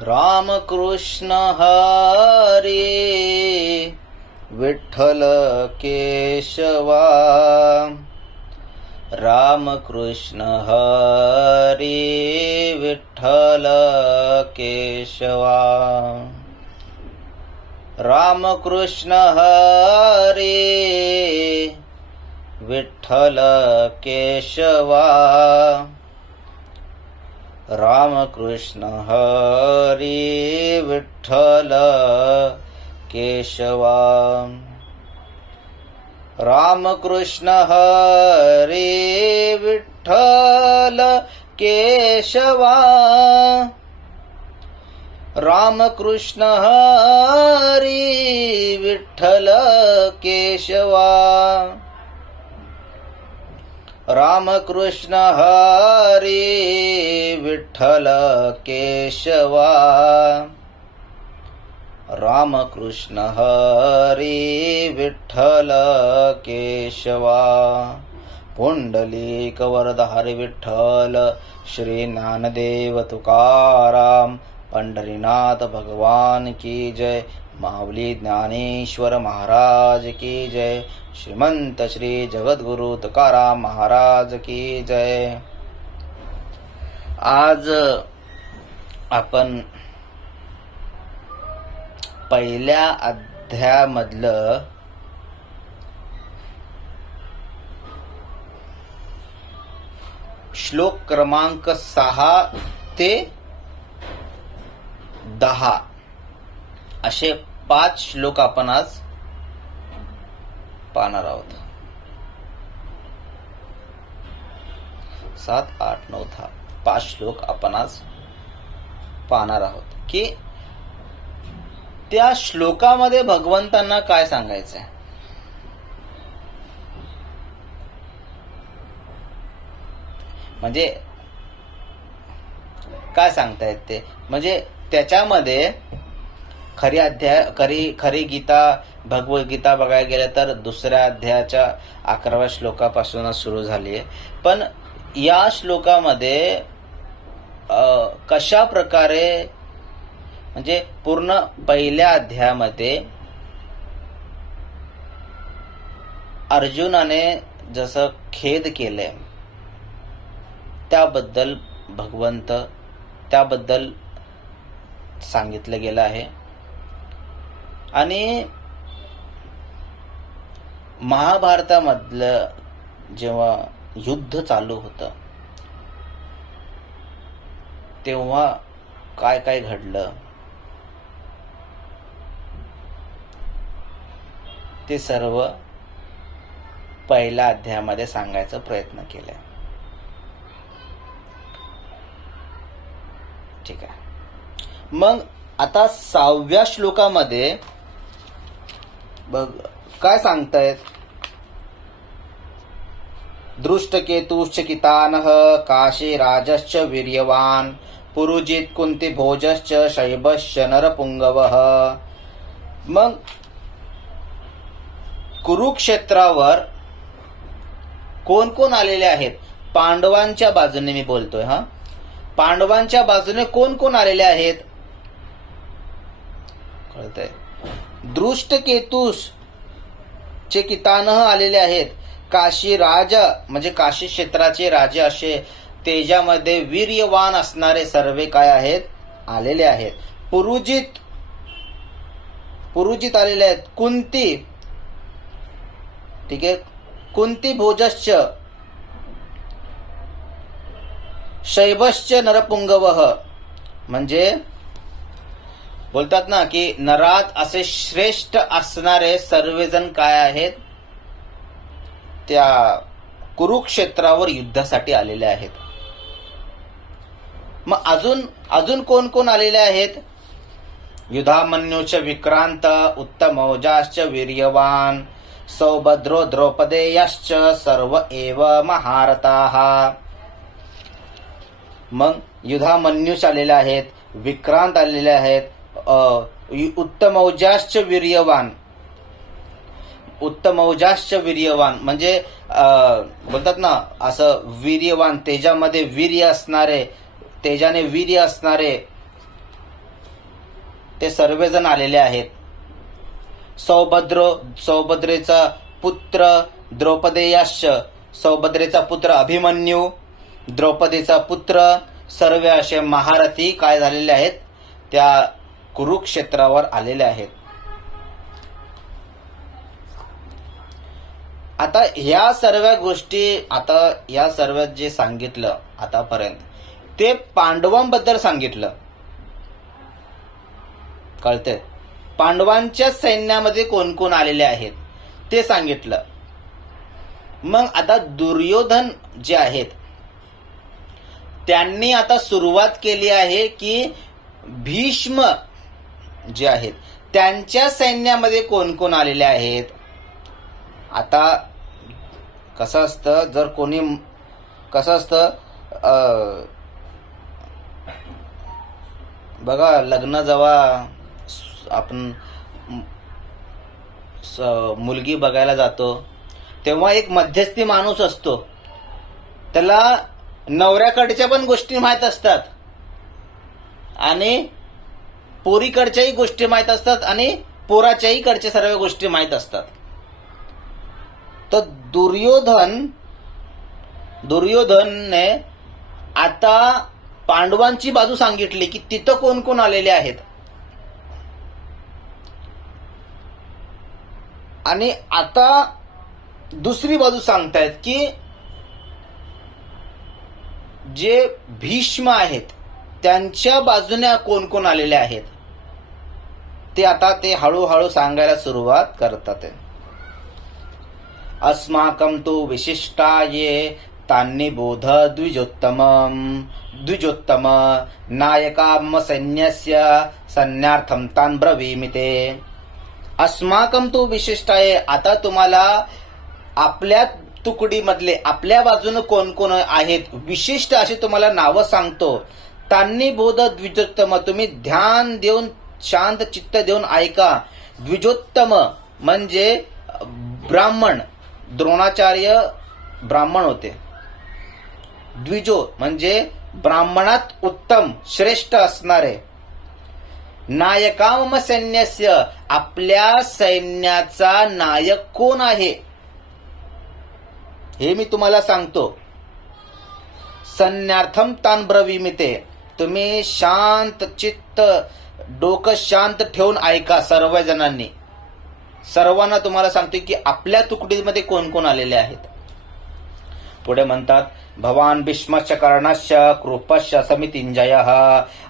रामकृष्ण हरी विठ्ठल केशवा, रामकृष्ण हरी विठ्ठल केशवा, रामकृष्ण हरी विठ्ठल केशवा, रामकृष्ण हरी विठ्ठल केशवा, रामकृष्ण हरी विठ्ठल केशवा, रामकृष्ण हरी विठ्ठल केशवा, रामकृष्ण हरी विठ्ठल केशवा, रामकृष्ण हरी विठ्ठल केशवा, पुंडलिक वरदहरी विठ्ठल, श्री ज्ञानदेव तुकाराम, पंढरीनाथ भगवान की जय, माऊली ज्ञानेश्वर महाराज की जय, श्रीमंत श्री जगद्गुरु तुकाराम महाराज की जय. आज आपण पहिल्या अध्यायामधलं श्लोक क्रमांक 6 ते 10 असे 5 श्लोक आपण आज पाहणार आहोत. 7, 8, 9, 10 5 श्लोक आपण आज पाहणार आहोत की त्या श्लोकामध्ये भगवंतांना काय सांगायचंय. म्हणजे काय सांगतायत ते, म्हणजे त्याच्यामध्ये खरी गीता भगवद्गीता बघायला गेलं तर दुसऱ्या अध्यायाच्या 11व्या श्लोकापासूनच सुरू झाली आहे. पण या श्लोकामध्ये कशा प्रकारे म्हणजे पूर्ण पहिल्या अध्यायामध्ये अर्जुनाने जसं खेद केले त्याबद्दल भगवंत त्याबद्दल सांगितलं गेलं आहे. आणि महाभारतामधलं जेव्हा युद्ध चालू होतं तेव्हा काय काय घडलं ते सर्व पहिल्या अध्यायामध्ये सांगायचा प्रयत्न केलाय. ठीक आहे. मग आता 6व्या श्लोकामध्ये बघ काय सांगतायत. दृष्टकेतुश्च कितानः काशी राजश्च वीर्यवान पुरुजित कुंती भोजश्च शैबश्च नरपुंगवः. मग कुरुक्षेत्रावर कोण कोण आलेले आहेत. पांडवांच्या बाजूने मी बोलतोय. पांडवांच्या बाजूने कोण कोण आलेले आहेत कळतंय. दृष्टकेतुस चे कितानह आलेले आहेत. काशी राज म्हणजे काशी क्षेत्राचे राजे असे तेजामध्ये वीर्यवान असणारे सर्व काय आहेत आलेले आहेत. पुरुजित आलेले आहेत. कुंती ठीक आहे. कुंती भोजश्च शैबश्च नरपुंगवः म्हणजे बोलतात ना की नरात असे श्रेष्ठ असणारे सर्वजण काय आहेत त्या कुरुक्षेत्रावर युद्धासाठी आलेले आहेत. मग अजून कोण कोण आलेले आहेत. युधामन्यूच विक्रांत उत्तमौजाश्च वीर्यवान सौभद्रो द्रौपदेयश्च सर्व एव महारथाः. मग युधामन्यूच आलेले आहेत. विक्रांत आलेले आहेत. उत्तमौजाश्च वीर्यवान उत्तमौजाश्च वीर्यवान म्हणजे बोलतात ना असं वीर्यवान तेजामध्ये वीर्य असणारे तेजाने वीर्य असणारे ते सर्वजण आलेले आहेत. सौभद्रेचा पुत्र द्रौपदेयाश्च, सौभद्रेचा पुत्र अभिमन्यू, द्रौपदीचा पुत्र, सर्व असे महारथी काय झालेले आहेत, त्या कुरुक्षेत्रावर आलेले आहेत. आता ह्या सर्व गोष्टी, आता या सर्व जे सांगितलं आतापर्यंत ते पांडवांबद्दल सांगितलं, कळते. पांडवांच्या सैन्यामध्ये कोण कोण आलेले आहेत ते सांगितलं. मग आता दुर्योधन जे आहेत त्यांनी आता सुरुवात केली आहे की भीष्म जे आहेत त्यांच्या सैन्यामध्ये कोण कोण आलेले आहेत. आता कसं असतं, जर कोणी कसं असतं, बघा लग्न जेव्हा आपण मुलगी बघायला जातो तेव्हा एक मध्यस्थी माणूस असतो, त्याला नवऱ्याकडच्या पण गोष्टी माहीत असतात आणि पोरीकडच्याही गोष्टी माहीत असतात आणि पोराच्याही कडच्या सर्व गोष्टी माहीत असतात. तर दुर्योधनने आता पांडवांची बाजू सांगितली की तिथं कोण कोण आलेले आहेत. आणि आता दुसरी बाजू सांगतायत की जे भीष्म आहेत त्यांच्या बाजूने कोण कोण आलेले आहेत ते आता ते हळूहळू सांगायला सुरुवात करतात. अस्माकं तु विशिष्टाये तान्निबोध द्विजोत्तम नायकाम सैन्यस्य सैन्यार्थं तान् ब्रवीमि ते. अस्माकं तु विशिष्टाये, आता तुम्हाला आपल्या तुकडीमधले आपल्या बाजूने कोण कोण आहेत विशिष्ट अशी तुम्हाला नावं सांगतो. तान्निबोध द्विजोत्तम, तुम्ही ध्यान देऊन शांत चित्त देऊन ऐका. द्विजोत्तम म्हणजे ब्राह्मण, द्रोणाचार्य ब्राह्मण होते. द्विजो म्हणजे ब्राह्मणात उत्तम श्रेष्ठ असणारे. नायकाम सैन्यस्य, आपल्या सैन्याचा नायक कोण आहे हे मी तुम्हाला सांगतो. सैन्यार्थम तान् ब्रवीमि ते, तुम्ही शांत चित्त डोकं शांत ठेवून ऐका. सर्व जणांनी सर्वांना तुम्हाला सांगतो की आपल्या तुकडीमध्ये कोण कोण आलेले आहेत. पुढे म्हणतात भवान भीष्मश्च कर्णश्च कृपश्च समितिंजयः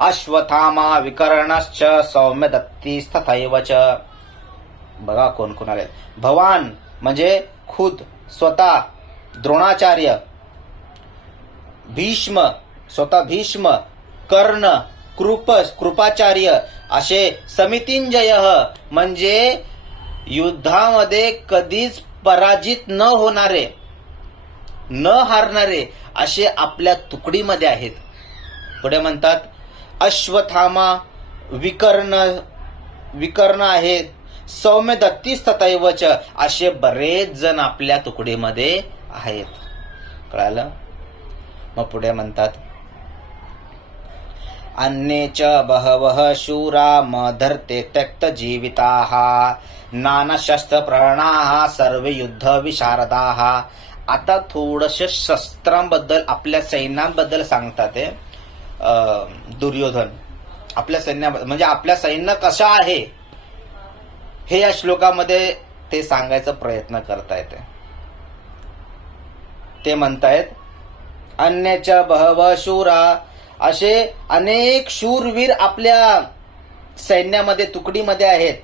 अश्वत्थामा विकर्णश्च सौम्यदत्तिस्तथैव च. बघा कोण कोण आले. भवान म्हणजे खुद स्वतः द्रोणाचार्य, भीष्म स्वतः भीष्म, कर्ण, कृपाचार्य असे समितिंजय म्हणजे युद्धामध्ये कधीच पराजित न होणारे, न हारणारे असे आपल्या तुकडीमध्ये आहेत. पुढे म्हणतात अश्वत्थामा विकर्ण आहेत, सौम्यदत्तिस्तथैव च असे बरेच जण आपल्या तुकडीमध्ये आहेत. कळालं. मग पुढे म्हणतात अन्ये च बहवः शूरा मधर्ते त्यक्त जीविताः नानाशस्त्र प्रणाः सर्वे युद्ध विशारदाः. आता थोडस शस्त्रांबद्दल आपल्या सैन्याबद्दल सांगतात दुर्योधन. आपल्या सैन्याबद्दल म्हणजे आपल्या सैन्य कशा आहे हे या श्लोकामध्ये ते सांगायचा प्रयत्न करतायत. ते म्हणतायत अन्यच बहवः शूरा, असे अनेक शूरवीर आपल्या सैन्यामध्ये तुकडीमध्ये आहेत.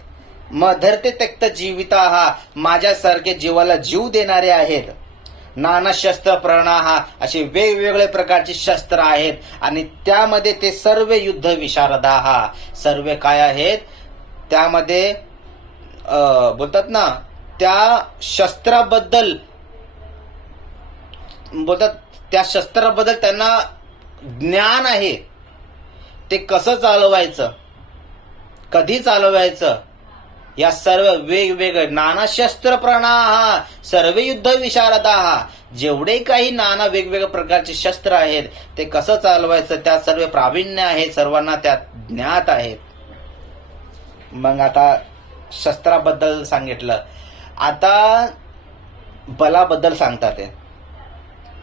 मधर्ते त्यक्त जीविताः, माझ्यासारखे जीवाला जीव देणारे आहेत. नाना शस्त्र प्रणाः, असे वेगवेगळे प्रकारचे शस्त्र आहेत. आणि त्यामध्ये ते सर्व युद्ध विशारदाः, सर्व काय आहेत त्यामध्ये बोलतात ना, त्या शस्त्राबद्दल बोलतात, त्या शस्त्राबद्दल त्यांना ज्ञान आहे. ते कसं चालवायचं, कधी चालवायचं, या सर्व वेगवेगळे नाना शस्त्र प्रणाः सर्व युद्ध विशारदाः, जेवढे काही नाना वेगवेगळ्या प्रकारचे शस्त्र आहेत ते कसं चालवायचं त्या सर्व प्रावीण्य आहे, सर्वांना त्यात ज्ञात आहेत. मग आता शस्त्राबद्दल सांगितलं. आता बलाबद्दल सांगतात ते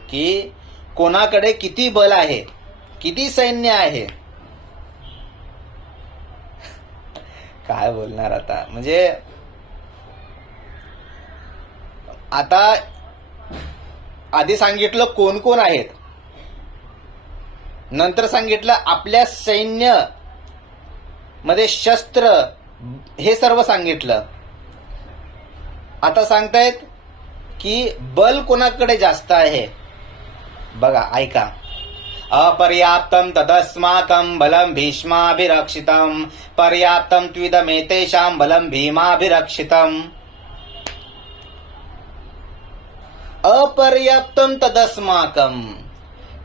की कोणाकडे किती बल आहे, किती सैन्य आहे. काय बोलणार आता. म्हणजे आता आधी सांगितलं कोण कोण आहेत, नंतर सांगितलं आपल्या सैन्य मध्ये शस्त्र, हे सर्व सांगितलं. आता सांगतायत की बल कोणाकडे जास्त आहे. बघा ऐका. अपर्याप्तम तदस्माकं बलम भीष्माभिरक्षितम पर्याप्तम त्विदमेतेषां बलम भीमाभिरक्षितम. अपर्याप्तम तदस्माकम,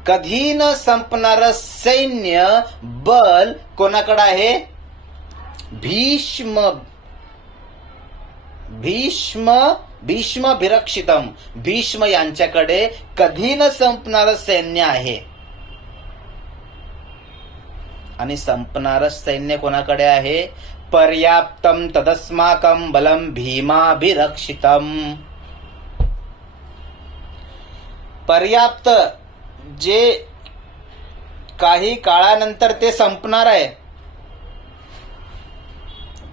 कधी न संपणार सैन्य बल कोणाकडे आहे. भीष्माभिरक्षितम, भीष्म यांच्याकडे कधी न संपणारं सैन्य आहे. आणि संपणारं सैन्य कोणाकडे आहे. पर्याप्तम तदस्माकं बलम भीमाभिरक्षितम. पर्याप्त, जे काही काळानंतर ते संपणार आहे.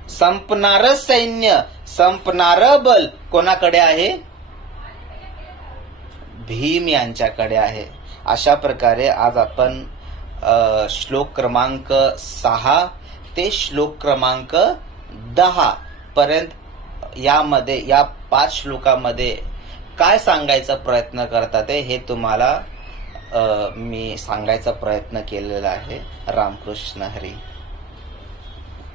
संपणारं सैन्य, संपणारं बल कोणाकडे आहे. भीम यांच्याकडे आहे. अशा प्रकारे आज आपण श्लोक क्रमांक 6 ते श्लोक क्रमांक 10 पर्यंत यामध्ये, या 5 श्लोकामध्ये काय सांगायचा प्रयत्न करतात हे तुम्हाला मी सांगायचा प्रयत्न केलेला आहे. रामकृष्ण हरी.